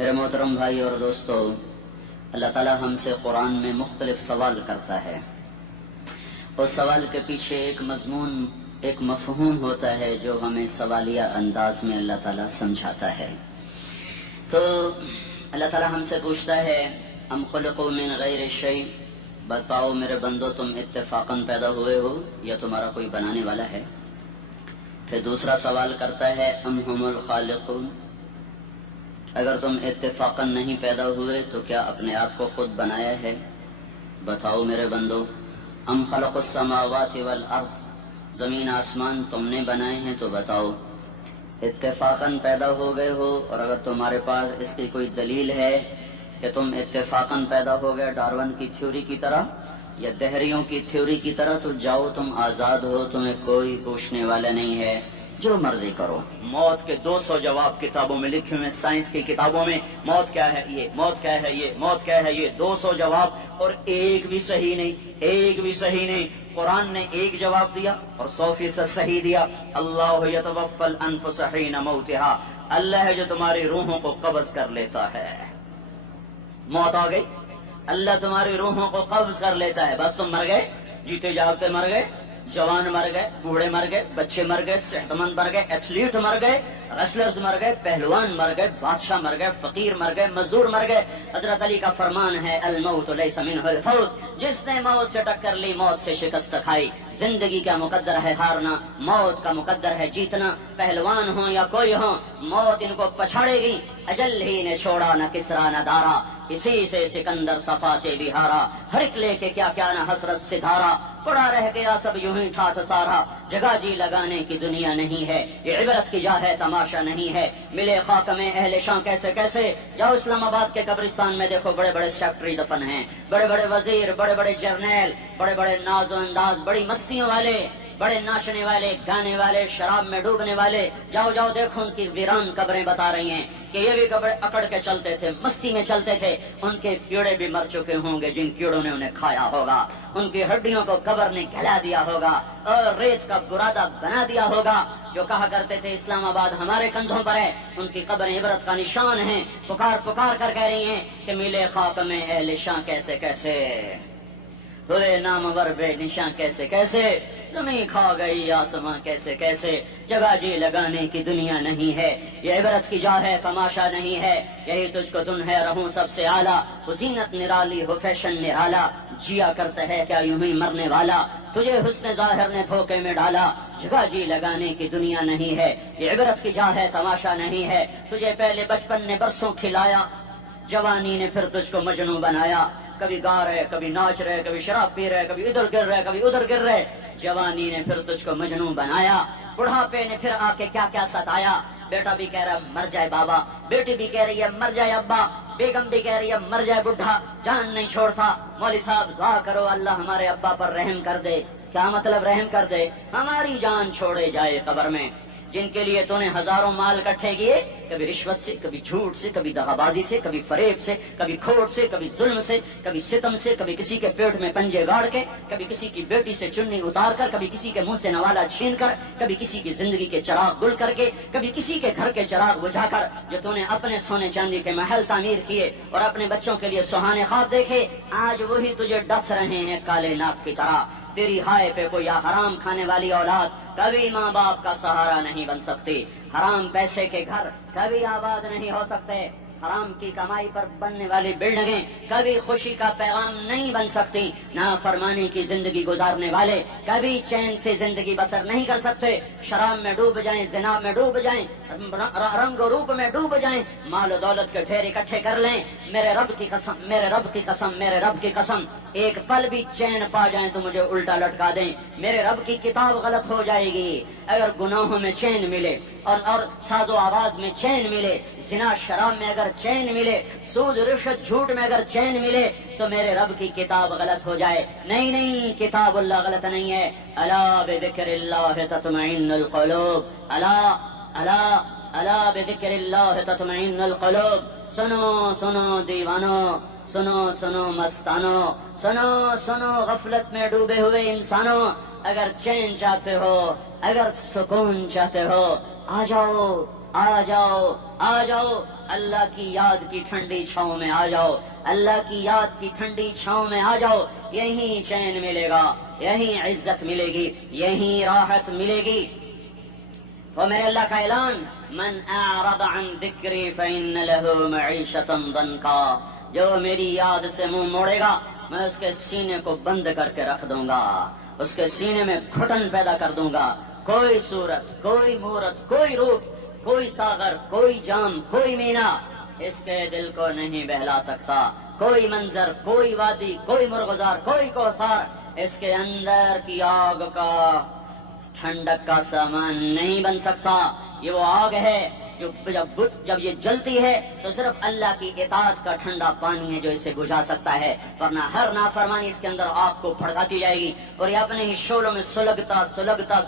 میرے محترم بھائی اور دوستو، اللہ تعالیٰ ہم سے قرآن میں مختلف سوال کرتا ہے. اس سوال کے پیچھے ایک مضمون، ایک مفہوم ہوتا ہے جو ہمیں سوالیہ انداز میں اللہ تعالیٰ سمجھاتا ہے. تو اللہ تعالیٰ ہم سے پوچھتا ہے ام خلقوا من غیر شیء، بتاؤ میرے بندو تم اتفاقاً پیدا ہوئے ہو یا تمہارا کوئی بنانے والا ہے؟ پھر دوسرا سوال کرتا ہے ام هم الخالقون، اگر تم اتفاقاً نہیں پیدا ہوئے تو کیا اپنے آپ کو خود بنایا ہے؟ بتاؤ میرے بندو ام خلق السماوات والارض، زمین آسمان تم نے بنائے ہیں تو بتاؤ اتفاقاً پیدا ہو گئے ہو؟ اور اگر تمہارے پاس اس کی کوئی دلیل ہے کہ تم اتفاقاً پیدا ہو گئے ڈارون کی تھیوری کی طرح یا دہریوں کی تھیوری کی طرح، تو جاؤ تم آزاد ہو، تمہیں کوئی پوچھنے والا نہیں ہے، جو مرضی کرو. موت کے 200 جواب کتابوں میں لکھے ہوئے، سائنس کی کتابوں میں موت کیا ہے یہ، موت کیا ہے یہ، موت کیا ہے یہ، 200 جواب اور ایک بھی صحیح نہیں، ایک بھی صحیح نہیں. قرآن نے ایک جواب دیا اور 100% صحیح دیا. اللہ یتوفی الانفس حین موتہا، اللہ ہے جو تمہاری روحوں کو قبض کر لیتا ہے. موت آ گئی، اللہ تمہاری روحوں کو قبض کر لیتا ہے، بس تم مر گئے، جیتے جاگتے مر گئے، جوان مر گئے، بوڑھے مر گئے، بچے مر گئے، صحت مند مر گئے، ایتھلیٹ مر گئے، ریسلرز مر گئے، پہلوان مر گئے، بادشاہ مر گئے، فقیر مر گئے، مزدور مر گئے. حضرت علی کا فرمان ہے الموت لیس منہ الفوت، جس نے موت سے ٹکر لی موت سے شکست کھائی. زندگی کا مقدر ہے ہارنا، موت کا مقدر ہے جیتنا. پہلوان ہوں یا کوئی ہوں، موت ان کو پچھاڑے گی. اجل ہی نے چھوڑا نہ کسرا نہ دارا، اسی سے سکندر صفاتے بہارا. ہر ایک لے کے کیا کیا نہ حسرت ستارا، پڑا رہ گیا سب یوں ہی ٹھاٹھ سارا. جگہ جی لگانے کی دنیا نہیں ہے، یہ عبرت کی جا ہے تماشا نہیں ہے. ملے خاک میں اہل شاں کیسے کیسے، جاؤ اسلام آباد کے قبرستان میں دیکھو، بڑے بڑے سیکٹری دفن ہیں، بڑے بڑے وزیر، بڑے بڑے جرنیل، بڑے بڑے ناز و انداز، بڑی مستیوں والے، بڑے ناچنے والے، گانے والے، شراب میں ڈوبنے والے. جاؤ جاؤ دیکھو ان کی ویران قبریں بتا رہی ہیں کہ یہ بھی قبر اکڑ کے چلتے تھے، مستی میں چلتے تھے. ان کے کیڑے بھی مر چکے ہوں گے جن کیڑوں نے انہیں کھایا ہوگا. ان کی ہڈیوں کو قبر نے گلا دیا ہوگا اور ریت کا برادہ بنا دیا ہوگا. جو کہا کرتے تھے اسلام آباد ہمارے کندھوں پر ہے، ان کی قبریں عبرت کا نشان ہیں. پکار پکار کر کہہ رہی ہیں کہ ملے خاک میں اہل شاں کیسے کیسے، ہوئے نامور بے نشاں کیسے کیسے، زمین کھا گئی آسماں کیسے کیسے. جگہ جی لگانے کی دنیا نہیں ہے، یہ عبرت کی جا ہے تماشا نہیں ہے. یہی تجھ کو دن ہے رہوں سب سے اعلیٰ، زینت نرالی ہو فیشن نرالا. جیا کرتا ہے کیا یوں ہی مرنے والا، تجھے حسن ظاہر نے دھوکے میں ڈالا. جگہ جی لگانے کی دنیا نہیں ہے، یہ عبرت کی جا ہے تماشا نہیں ہے. تجھے پہلے بچپن نے برسوں کھلایا، جوانی نے پھر تجھ کو مجنوں بنایا. کبھی گا رہے، کبھی ناچ رہے، کبھی شراب پی رہے، کبھی ادھر گر رہے، کبھی ادھر گر رہے. جوانی نے پھر تجھ کو مجنوں بنایا. بڑھاپے نے پھر آ کے کیا کیا ستایا. بیٹا بھی کہہ رہا مر جائے بابا، بیٹی بھی کہہ رہی ہے مر جائے ابا، بیگم بھی کہہ رہی ہے مر جائے بڈھا، جان نہیں چھوڑتا. مولوی صاحب دعا کرو اللہ ہمارے ابا پر رحم کر دے. کیا مطلب رحم کر دے؟ ہماری جان چھوڑے جائے قبر میں. جن کے لیے تو نے ہزاروں مال اکٹھے کیے، کبھی رشوت سے، کبھی جھوٹ سے، کبھی دغا بازی سے، کبھی فریب سے، کبھی کھوٹ سے، کبھی ظلم سے، کبھی ستم سے، کبھی کسی کے پیٹ میں پنجے گاڑ کے، کبھی کسی کی بیٹی سے چنی اتار کر، کبھی کسی کے منہ سے نوالا چھین کر، کبھی کسی کی زندگی کے چراغ گل کر کے، کبھی کسی کے گھر کے چراغ بجھا کر. جو تو نے اپنے سونے چاندی کے محل تعمیر کیے اور اپنے بچوں کے لیے سہانے خواب دیکھے، آج وہی تجھے ڈس رہے ہیں کالے ناک کی طرح. تیری ہائے پہ کوئی حرام کھانے والی اولاد کبھی ماں باپ کا سہارا نہیں بن سکتی. حرام پیسے کے گھر کبھی آباد نہیں ہو سکتے. حرام کی کمائی پر بننے والی بلڈنگیں کبھی خوشی کا پیغام نہیں بن سکتی. نافرمانی کی زندگی گزارنے والے کبھی چین سے زندگی بسر نہیں کر سکتے. شراب میں ڈوب جائیں، زنا میں ڈوب جائیں، رنگ و روپ میں ڈوب جائیں، مال و دولت کے ڈھیر اکٹھے کر لیں، میرے رب کی قسم، میرے رب کی قسم، میرے رب کی قسم، ایک پل بھی چین پا جائیں تو مجھے الٹا لٹکا دیں. میرے رب کی کتاب غلط ہو جائے گی. اگر گناہوں میں چین ملے اور ساز و آواز میں چین ملے، زنا شراب میں اگر چین ملے، سود رشوت جھوٹ میں اگر چین ملے، تو میرے رب کی کتاب غلط ہو جائے. نہیں نہیں، کتاب اللہ غلط نہیں ہے. الا بذکر اللہ تطمئن القلوب، الا الا الا بذکر اللہ تطمئن القلوب. سنو سنو دیوانو، سنو سنو مستانو، سنو سنو غفلت میں ڈوبے ہوئے انسانوں. اگر چین چاہتے ہو، اگر سکون چاہتے ہو، آ جاؤ آ جاؤ آ جاؤ اللہ کی یاد کی ٹھنڈی چھاؤں میں آ جاؤ، اللہ کی یاد کی ٹھنڈی چھاؤں میں آ جاؤ، یہیں چین ملے گا، یہیں عزت ملے گی، یہیں راحت ملے گی۔ وہ میرے اللہ کا اعلان، من اعرض عن ذکری فإن له معیشۃ ضنکا، جو میری یاد سے منہ موڑے گا میں اس کے سینے کو بند کر کے رکھ دوں گا، اس کے سینے میں گھٹن پیدا کر دوں گا۔ کوئی صورت، کوئی مورت، کوئی روپ، کوئی ساغر، کوئی جام، کوئی مینا اس کے دل کو نہیں بہلا سکتا، کوئی منظر، کوئی وادی، کوئی مرغزار، کوئی کوثر اس کے اندر کی آگ کا ٹھنڈک کا سامان نہیں بن سکتا۔ یہ وہ آگ ہے جو جب یہ جلتی ہے تو صرف اللہ کی اطاعت کا ٹھنڈا پانی ہے جو اسے بجھا سکتا ہے، ورنہ ہر نافرمانی اس کے اندر آگ کو بھڑکاتی جائے گی اور یہ اپنے ہی شعلوں میں سلگتا